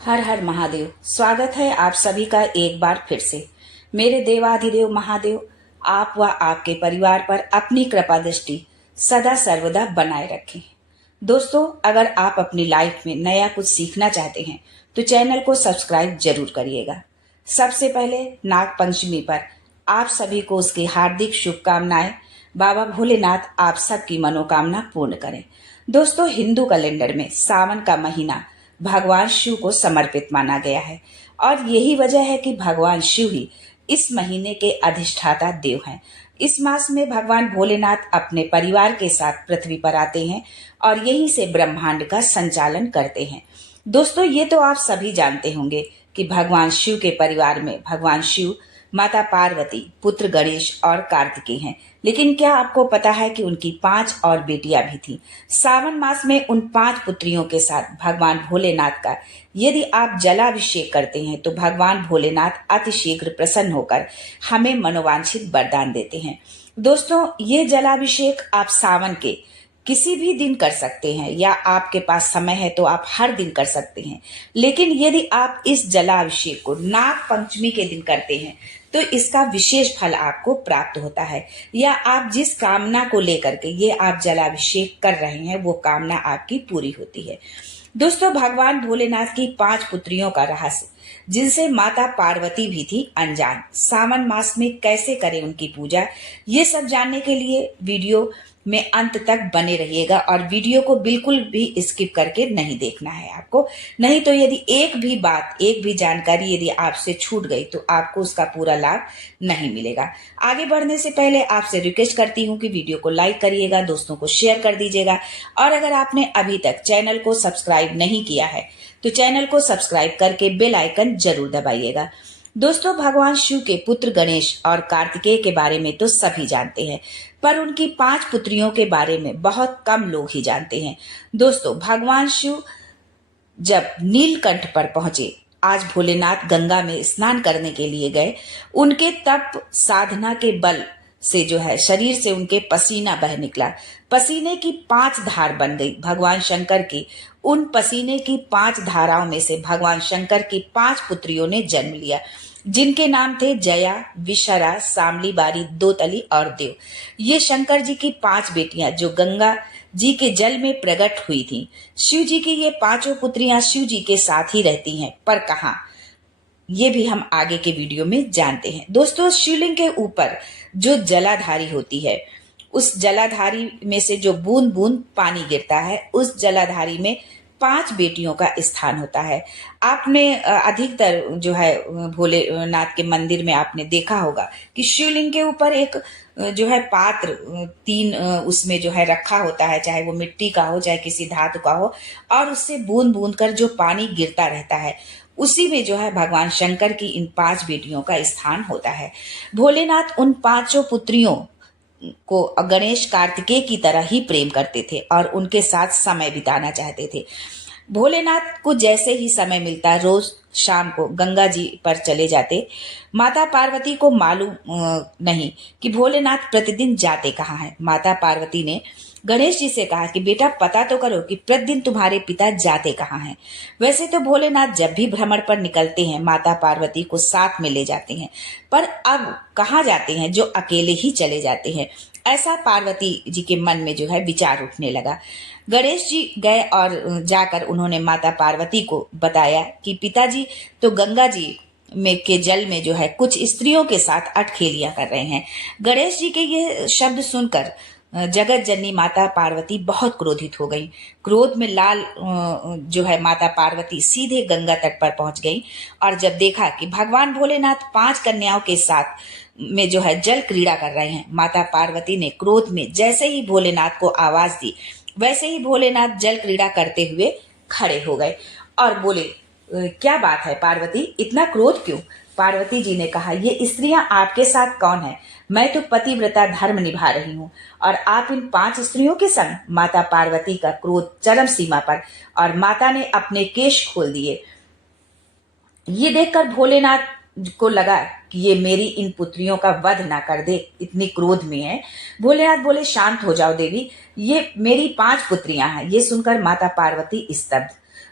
हर हर महादेव। स्वागत है आप सभी का एक बार फिर से। मेरे देवाधिदेव महादेव आप व आपके परिवार पर अपनी कृपा दृष्टि सदा सर्वदा बनाए रखें। दोस्तों, अगर आप अपनी लाइफ में नया कुछ सीखना चाहते हैं तो चैनल को सब्सक्राइब जरूर करिएगा। सबसे पहले नाग पंचमी पर आप सभी को उसकी हार्दिक शुभकामनाएं। बाबा भोलेनाथ आप सबकी मनोकामना पूर्ण करें। दोस्तों, हिंदू कैलेंडर में सावन का महीना भगवान शिव को समर्पित माना गया है और यही वजह है कि भगवान शिव ही इस महीने के अधिष्ठाता देव हैं। इस मास में भगवान भोलेनाथ अपने परिवार के साथ पृथ्वी पर आते हैं और यहीं से ब्रह्मांड का संचालन करते हैं। दोस्तों, ये तो आप सभी जानते होंगे कि भगवान शिव के परिवार में भगवान शिव, माता पार्वती, पुत्र गणेश और कार्तिकेय हैं। लेकिन क्या आपको पता है कि उनकी 5 और बेटियां भी थीं। सावन मास में उन 5 पुत्रियों के साथ भगवान भोलेनाथ का यदि आप जलाभिषेक करते हैं तो भगवान भोलेनाथ अतिशीघ्र प्रसन्न होकर हमें मनोवांछित वरदान देते हैं। दोस्तों, ये जलाभिषेक आप सावन के किसी भी दिन कर सकते हैं या आपके पास समय है तो आप हर दिन कर सकते हैं। लेकिन यदि आप इस जलाभिषेक को नाग पंचमी के दिन करते हैं तो इसका विशेष फल आपको प्राप्त होता है, या आप जिस कामना को लेकर के ये आप जलाभिषेक कर रहे हैं वो कामना आपकी पूरी होती है। दोस्तों, भगवान भोलेनाथ की 5 पुत्रियों का रहस्य, जिनसे माता पार्वती भी थी अनजान, सावन मास में कैसे करें उनकी पूजा, ये सब जानने के लिए वीडियो में अंत तक बने रहिएगा और वीडियो को बिल्कुल भी स्किप करके नहीं देखना है आपको। नहीं तो यदि एक भी बात, एक भी जानकारी यदि आपसे छूट गई तो आपको उसका पूरा लाभ नहीं मिलेगा। आगे बढ़ने से पहले आपसे रिक्वेस्ट करती हूँ कि वीडियो को लाइक करिएगा, दोस्तों को शेयर कर दीजिएगा और अगर आपने अभी तक चैनल को सब्सक्राइब नहीं किया है तो चैनल को सब्सक्राइब करके बेल आइकन जरूर दबाइएगा। दोस्तों, भगवान शिव के पुत्र गणेश और कार्तिकेय के बारे में तो सभी जानते हैं, पर उनकी 5 पुत्रियों के बारे में बहुत कम लोग ही जानते हैं। दोस्तों, भगवान शिव जब नीलकंठ पर पहुंचे, आज भोलेनाथ गंगा में स्नान करने के लिए गए, उनके तप साधना के बल से जो है शरीर से उनके पसीना बह निकला। पसीने की 5 धार बन गई भगवान शंकर की। उन पसीने की 5 धाराओं में से भगवान शंकर की 5 पुत्रियों ने जन्म लिया, जिनके नाम थे जया, विशरा, सामली बारी, दोतली और देव। ये शंकर जी की 5 बेटियां जो गंगा जी के जल में प्रकट हुई थीं। शिव जी की ये 5 पुत्रियां शिव जी के साथ ही रहती हैं, पर कहाँ, ये भी हम आगे के वीडियो में जानते हैं। दोस्तों, शिवलिंग के ऊपर जो जलाधारी होती है, उस जलाधारी में से जो बूंद बूंद पानी गिरता है, उस जलाधारी में 5 बेटियों का स्थान होता है। आपने अधिकतर जो है भोलेनाथ के मंदिर में आपने देखा होगा कि शिवलिंग के ऊपर एक जो है पात्र 3 उसमें जो है रखा होता है, चाहे वो मिट्टी का हो चाहे किसी धातु का हो, और उससे बूंद बूंद कर जो पानी गिरता रहता है, उसी में जो है भगवान शंकर की इन 5 बेटियों का स्थान होता है। भोलेनाथ उन 5 पुत्रियों को गणेश, कार्तिकेय की तरह ही प्रेम करते थे और उनके साथ समय बिताना चाहते थे। भोलेनाथ को जैसे ही समय मिलता रोज शाम को गंगा जी पर चले जाते। माता पार्वती को मालूम नहीं कि भोलेनाथ प्रतिदिन जाते कहाँ हैं। माता पार्वती ने गणेश जी से कहा कि बेटा पता तो करो कि प्रतिदिन तुम्हारे पिता जाते कहाँ हैं। वैसे तो भोलेनाथ जब भी भ्रमण पर निकलते हैं माता पार्वती को साथ में ले जाते हैं, पर अब कहाँ जाते हैं जो अकेले ही चले जाते हैं, ऐसा पार्वती जी के मन में जो है विचार उठने लगा। गणेश जी गए और जाकर उन्होंने माता पार्वती को बताया कि पिताजी तो गंगा जी में के जल में जो है कुछ स्त्रियों के साथ अठखेलियां कर रहे हैं। गणेश जी के ये शब्द सुनकर जगत जननी माता पार्वती बहुत क्रोधित हो गई। क्रोध में लाल जो है माता पार्वती सीधे गंगा तट पर पहुंच गई और जब देखा कि भगवान भोलेनाथ 5 कन्याओं के साथ में जो है जल क्रीड़ा कर रहे हैं, माता पार्वती ने क्रोध में जैसे ही भोलेनाथ को आवाज दी, वैसे ही भोलेनाथ जल क्रीड़ा करते हुए खड़े हो गए और बोले, क्या बात है पार्वती, इतना क्रोध क्यों? पार्वती जी ने कहा, ये स्त्रियां आपके साथ कौन है? मैं तो पतिव्रता धर्म निभा रही हूँ और आप इन 5 स्त्रियों के संग। माता पार्वती का क्रोध चरम सीमा पर और माता ने अपने केश खोल दिए। ये देखकर भोलेनाथ को लगा कि ये मेरी इन पुत्रियों का वध ना कर दे, इतनी क्रोध में है। भोलेनाथ बोले, शांत हो जाओ देवी, ये मेरी 5 पुत्रियां हैं। ये सुनकर माता पार्वती स्तब्ध।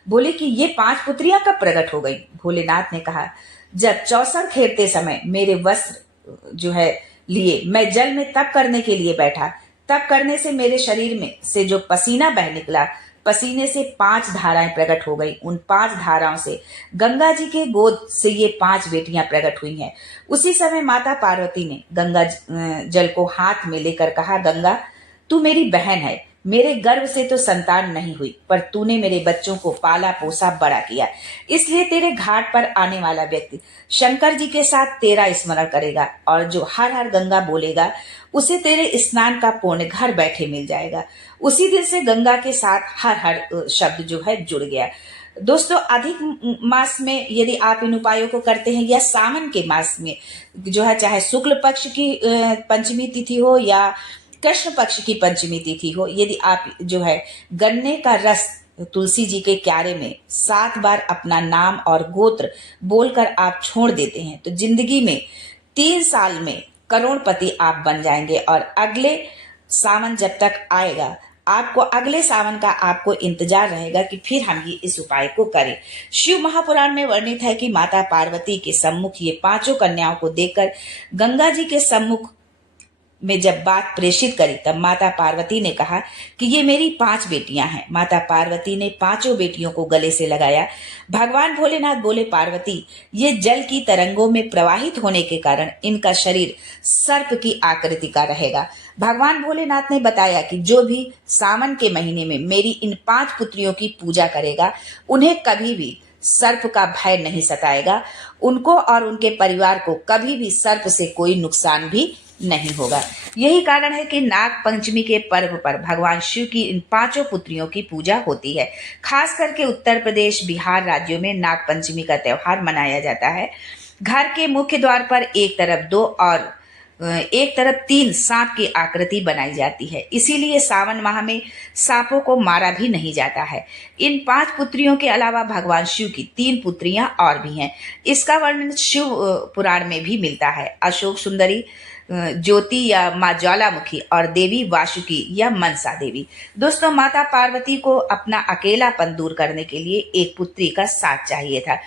बोले कि ये 5 पुत्रियां कब प्रकट हो गई? भोलेनाथ ने कहा, जब चौसर खेलते समय मेरे वस्त्र जो है लिए मैं जल में तप करने के लिए बैठा, तप करने से मेरे शरीर में से जो पसीना बह निकला, पसीने से 5 धाराएं प्रकट हो गई। उन 5 धाराओं से गंगा जी के गोद से ये 5 बेटियां प्रकट हुई हैं। उसी समय माता पार्वती ने गंगा जल को हाथ में लेकर कहा, गंगा तू मेरी बहन है, मेरे गर्भ से तो संतान नहीं हुई, पर तूने मेरे बच्चों को पाला पोसा बड़ा किया, इसलिए तेरे घाट पर आने वाला व्यक्ति शंकर जी के साथ तेरा स्मरण करेगा और जो हर हर गंगा बोलेगा उसे तेरे स्नान का पुण्य घर बैठे मिल जाएगा। उसी दिन से गंगा के साथ हर हर शब्द जो है जुड़ गया। दोस्तों, अधिक मास में यदि आप इन उपायों को करते हैं या सावन के मास में जो है, चाहे शुक्ल पक्ष की पंचमी तिथि हो या कृष्ण पक्ष की पंचमी तिथि हो, यदि आप जो है गन्ने का रस तुलसी जी के क्यारे में 7 बार अपना नाम और गोत्र बोलकर आप छोड़ देते हैं तो जिंदगी में 3 साल में करोड़पति आप बन जाएंगे। और अगले सावन जब तक आएगा, आपको अगले सावन का आपको इंतजार रहेगा कि फिर हम ये इस उपाय को करें। शिव महापुराण में वर्णित है कि माता पार्वती के सम्मुख ये 5 कन्याओं को देखकर गंगा जी के सम्मुख में जब बात प्रेषित करी, तब माता पार्वती ने कहा कि ये मेरी 5 बेटियां हैं। माता पार्वती ने 5 बेटियों को गले से लगाया। भगवान भोलेनाथ बोले, पार्वती ये जल की तरंगों में प्रवाहित होने के कारण इनका शरीर सर्प की आकृति का रहेगा। भगवान भोलेनाथ ने बताया कि जो भी सावन के महीने में मेरी इन 5 पुत्रियों की पूजा करेगा, उन्हें कभी भी सर्प का भय नहीं सताएगा, उनको और उनके परिवार को कभी भी सर्प से कोई नुकसान भी नहीं होगा। यही कारण है कि नाग पंचमी के पर्व पर भगवान शिव की इन 5 पुत्रियों की पूजा होती है। खास करके उत्तर प्रदेश, बिहार राज्यों में नाग पंचमी का त्योहार मनाया जाता है। घर के मुख्य द्वार पर एक तरफ 2 और एक तरफ 3 सांप की आकृति बनाई जाती है। इसीलिए सावन माह में सांपों को मारा भी नहीं जाता है। इन 5 पुत्रियों के अलावा भगवान शिव की 3 पुत्रियां और भी हैं। इसका वर्णन शिव पुराण में भी मिलता है। अशोक सुंदरी, ज्योति या माँ ज्वालामुखी और देवी वासुकी या मनसा देवी। दोस्तों, माता पार्वती को अपना अकेलापन दूर करने के लिए एक पुत्री का साथ चाहिए था,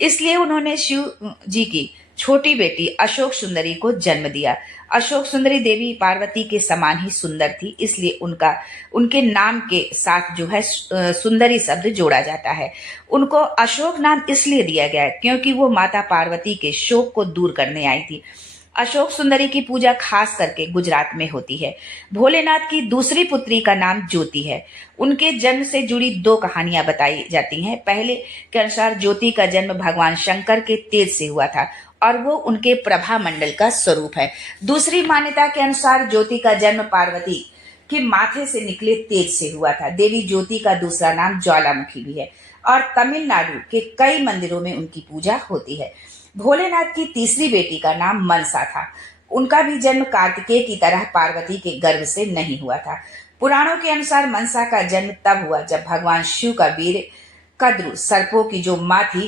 इसलिए उन्होंने शिव जी की छोटी बेटी अशोक सुंदरी को जन्म दिया। अशोक सुंदरी देवी पार्वती के समान ही सुंदर थी, इसलिए उनके नाम के साथ जो है सुंदरी शब्द जोड़ा जाता है। उनको अशोक नाम इसलिए दिया गया क्योंकि वो माता पार्वती के शोक को दूर करने आई थी। अशोक सुंदरी की पूजा खास करके गुजरात में होती है। भोलेनाथ की दूसरी पुत्री का नाम ज्योति है। उनके जन्म से जुड़ी 2 कहानियां बताई जाती हैं। पहले के अनुसार ज्योति का जन्म भगवान शंकर के तेज से हुआ था और वो उनके प्रभा मंडल का स्वरूप है। दूसरी मान्यता के अनुसार ज्योति का जन्म पार्वती के माथे से निकले तेज से हुआ था। देवी ज्योति का दूसरा नाम ज्वालामुखी भी है और तमिलनाडु के कई मंदिरों में उनकी पूजा होती है। भोलेनाथ की तीसरी बेटी का नाम मनसा था। उनका भी जन्म कार्तिकेय की तरह पार्वती के गर्भ से नहीं हुआ था। पुराणों के अनुसार मनसा का जन्म तब हुआ जब भगवान शिव का वीर कद्रु सर्पों की जो माँ थी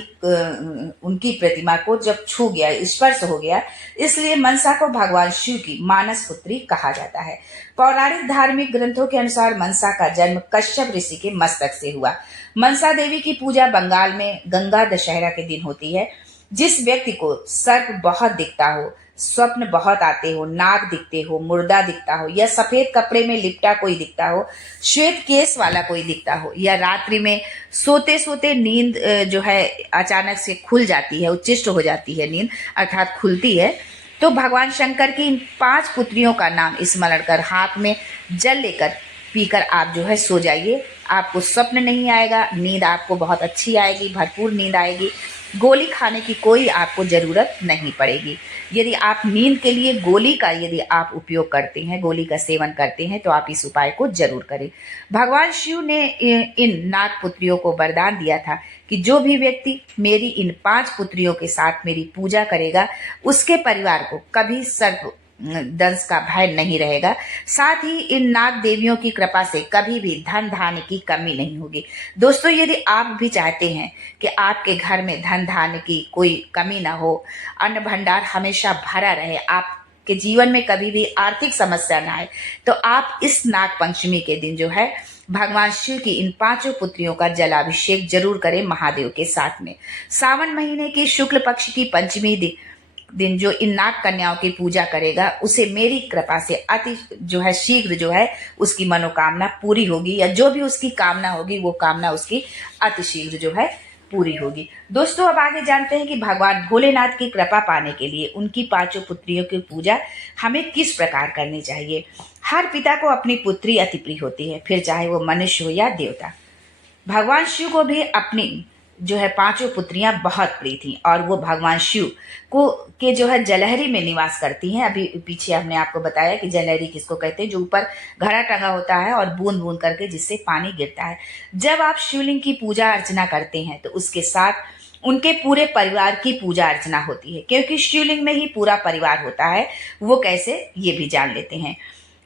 उनकी प्रतिमा को जब छू गया, स्पर्श हो गया, इसलिए मनसा को भगवान शिव की मानस पुत्री कहा जाता है। पौराणिक धार्मिक ग्रंथों के अनुसार मनसा का जन्म कश्यप ऋषि के मस्तक से हुआ। मनसा देवी की पूजा बंगाल में गंगा दशहरा के दिन होती है। जिस व्यक्ति को सर्प बहुत दिखता हो, स्वप्न बहुत आते हो, नाग दिखते हो, मुर्दा दिखता हो या सफेद कपड़े में लिपटा कोई दिखता हो, श्वेत केस वाला कोई दिखता हो या रात्रि में सोते सोते नींद जो है अचानक से खुल जाती है, उच्चिष्ट हो जाती है नींद अर्थात खुलती है, तो भगवान शंकर की इन 5 पुत्रियों का नाम स्मरण कर हाथ में जल लेकर पीकर आप जो है सो जाइए। आपको स्वप्न नहीं आएगा, नींद आपको बहुत अच्छी आएगी, भरपूर नींद आएगी। गोली खाने की कोई आपको जरूरत नहीं पड़ेगी। यदि आप नींद के लिए गोली का यदि आप उपयोग करते हैं, गोली का सेवन करते हैं, तो आप इस उपाय को जरूर करें। भगवान शिव ने इन नाग पुत्रियों को वरदान दिया था कि जो भी व्यक्ति मेरी इन 5 पुत्रियों के साथ मेरी पूजा करेगा, उसके परिवार को कभी सर्प दंश का भय नहीं रहेगा। साथ ही इन नाग देवियों की कृपा से कभी भी धन धान्य की कमी नहीं होगी। दोस्तों, यदि आप भी चाहते हैं कि आपके घर में धन धान्य की कोई कमी ना हो, अन्न भंडार हमेशा भरा रहे, आपके जीवन में कभी भी आर्थिक समस्या ना आए, तो आप इस नाग पंचमी के दिन जो है भगवान शिव की इन 5 पुत्रियों का जलाभिषेक जरूर करें महादेव के साथ में। सावन महीने की शुक्ल पक्ष की पंचमी दिन जो इन नाग कन्याओं की पूजा करेगा, उसे मेरी कृपा से अति शीघ्र उसकी मनोकामना पूरी होगी, या जो भी उसकी कामना होगी वो कामना उसकी अति शीघ्र पूरी होगी। दोस्तों, अब आगे जानते हैं कि भगवान भोलेनाथ की कृपा पाने के लिए उनकी 5 पुत्रियों की पूजा हमें किस प्रकार करनी चाहिए। हर पिता को अपनी पुत्री अति प्रिय होती है, फिर चाहे वो मनुष्य हो या देवता। भगवान शिव को भी अपनी 5 पुत्रियां बहुत प्रिय थी, और वो भगवान शिव को के जलहरी में निवास करती हैं। अभी पीछे हमने आपको बताया कि जलहरी किसको कहते हैं, जो ऊपर घड़ा टंगा होता है और बूंद बूंद करके जिससे पानी गिरता है। जब आप शिवलिंग की पूजा अर्चना करते हैं तो उसके साथ उनके पूरे परिवार की पूजा अर्चना होती है, क्योंकि शिवलिंग में ही पूरा परिवार होता है। वो कैसे, ये भी जान लेते हैं।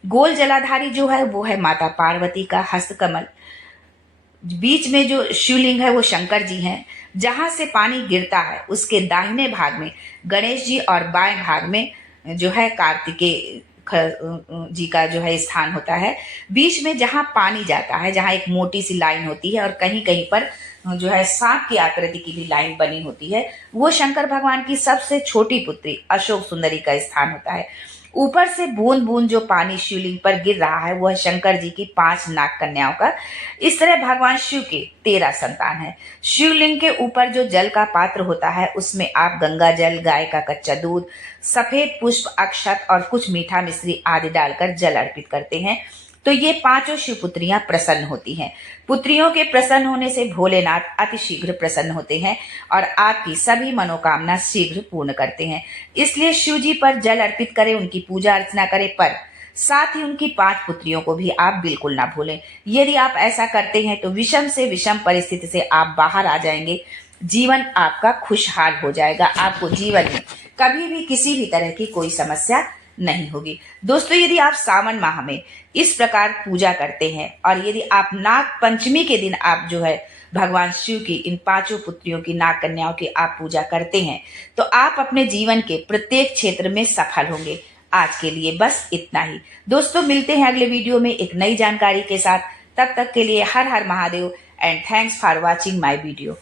गोल जलाधारी वो है माता पार्वती का हस्तकमल। बीच में जो शिवलिंग है वो शंकर जी हैं। जहां से पानी गिरता है उसके दाहिने भाग में गणेश जी और बाएं भाग में कार्तिकेय जी का स्थान होता है। बीच में जहां पानी जाता है, जहां एक मोटी सी लाइन होती है और कहीं कहीं पर सांप की आकृति की भी लाइन बनी होती है, वो शंकर भगवान की सबसे छोटी पुत्री अशोक सुंदरी का स्थान होता है। ऊपर से बूंद बूंद जो पानी शिवलिंग पर गिर रहा है वो है शंकर जी की 5 नाग कन्याओं का। इस तरह भगवान शिव के 13 संतान है। शिवलिंग के ऊपर जो जल का पात्र होता है उसमें आप गंगा जल, गाय का कच्चा दूध, सफेद पुष्प, अक्षत और कुछ मीठा मिश्री आदि डालकर जल अर्पित करते हैं, तो ये 5 शिव पुत्रियां प्रसन्न होती हैं। पुत्रियों के प्रसन्न होने से भोलेनाथ अति शीघ्र प्रसन्न होते हैं और आपकी सभी मनोकामना शीघ्र पूर्ण करते हैं। इसलिए शिव जी पर जल अर्पित करें, उनकी पूजा अर्चना करें, पर साथ ही उनकी 5 पुत्रियों को भी आप बिल्कुल ना भूलें। यदि आप ऐसा करते हैं तो विषम से विषम परिस्थिति से आप बाहर आ जाएंगे, जीवन आपका खुशहाल हो जाएगा। आपको जीवन में कभी भी किसी भी तरह की कोई समस्या नहीं होगी। दोस्तों, यदि आप सावन माह में इस प्रकार पूजा करते हैं और यदि आप नाग पंचमी के दिन आप भगवान शिव की इन 5 पुत्रियों की, नाग कन्याओं की आप पूजा करते हैं, तो आप अपने जीवन के प्रत्येक क्षेत्र में सफल होंगे। आज के लिए बस इतना ही। दोस्तों, मिलते हैं अगले वीडियो में एक नई जानकारी के साथ। तब तक के लिए हर हर Mahadev and thanks for watching my video.